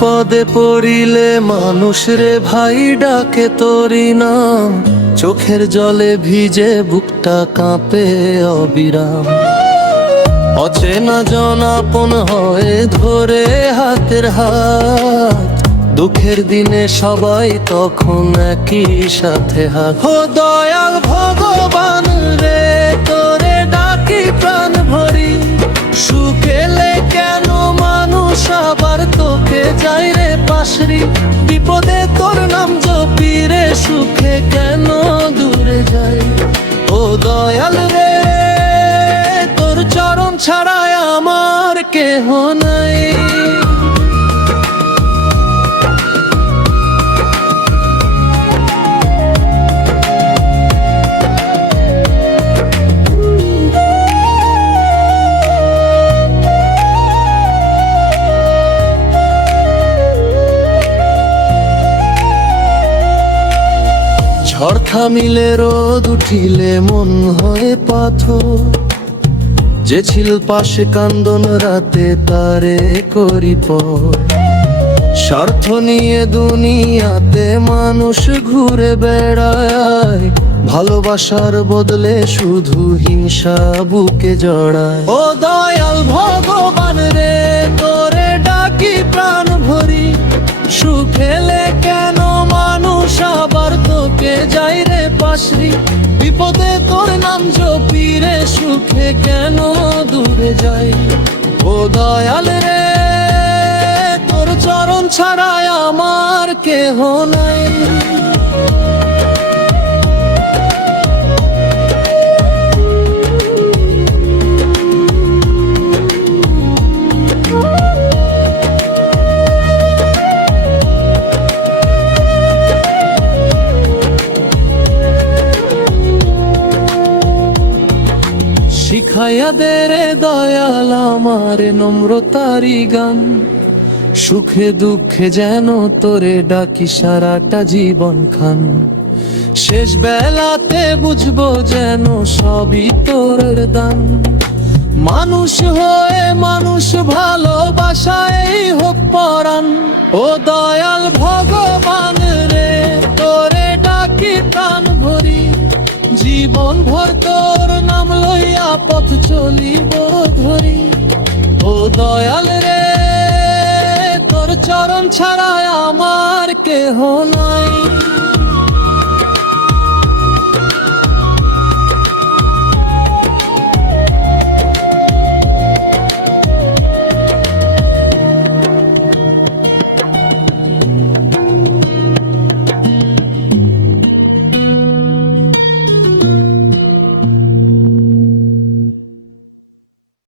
বিপদে পড়িলে মানুষ রে ভাই ডাকে তোরি নাম, চোখের জলে ভিজে বুকটা কাঁপে অবিরাম। অচেনা জন আপন হয়ে ধরে হাতের হাত, দুঃখের দিনে সবাই তখন একই সাথে হাত। ও দয়াল ভগবান রে, তোরে ডাকি প্রাণ ভরি, সুখ এলে কেন মানুষ আবার তোকে যায় রে পাশরি। বিপদে তোর নাম জপি রে, সুখে কেন দূরে যায়। ও দয়াল রে, তোর চরণ ছাড়া আমার কেহ নাই। ঝড় থামিলে রোদ উঠিলে মন হয় পাথর, যে ছিল পাশে কান্দন রাতে তারে করি পর। স্বার্থ নিয়ে দুনিয়াতে মানুষ ঘুরে বেড়ায়, ভালোবাসার বদলে শুধু হিংসা বুকে জড়ায়। ও দয়াল ভগবান রে, তোরে ডাকি প্রাণ ভরি, সুখ এলে কেন মানুষ আবার তোকে যাই রে পাশরি। বিপদে তোর নাম জপি রে, সুখে কেন দূরে যাই। ও দয়াল রে, তোর চরণ ছাড়া আমার কেহ নাই। শিখাইয়া দে রে দয়াল আমার নম্রতারি গান, সুখে দুঃখে যেন তোরে ডাকি সারাটা জীবন খান। শেষ বেলাতে বুঝবো যেন সবই তোর দান, মানুষ হয়ে মানুষ ভালোবাসায় হোক পরাণ। ও দয়াল ভগবান রে, তোরে ডাকি প্রাণ ভরি, জীবন ভর তোর নাম লইয়া পথ চলিব ধরি। ও দয়াল রে, তোর চরণ ছাড়া আমার কেহ নাই।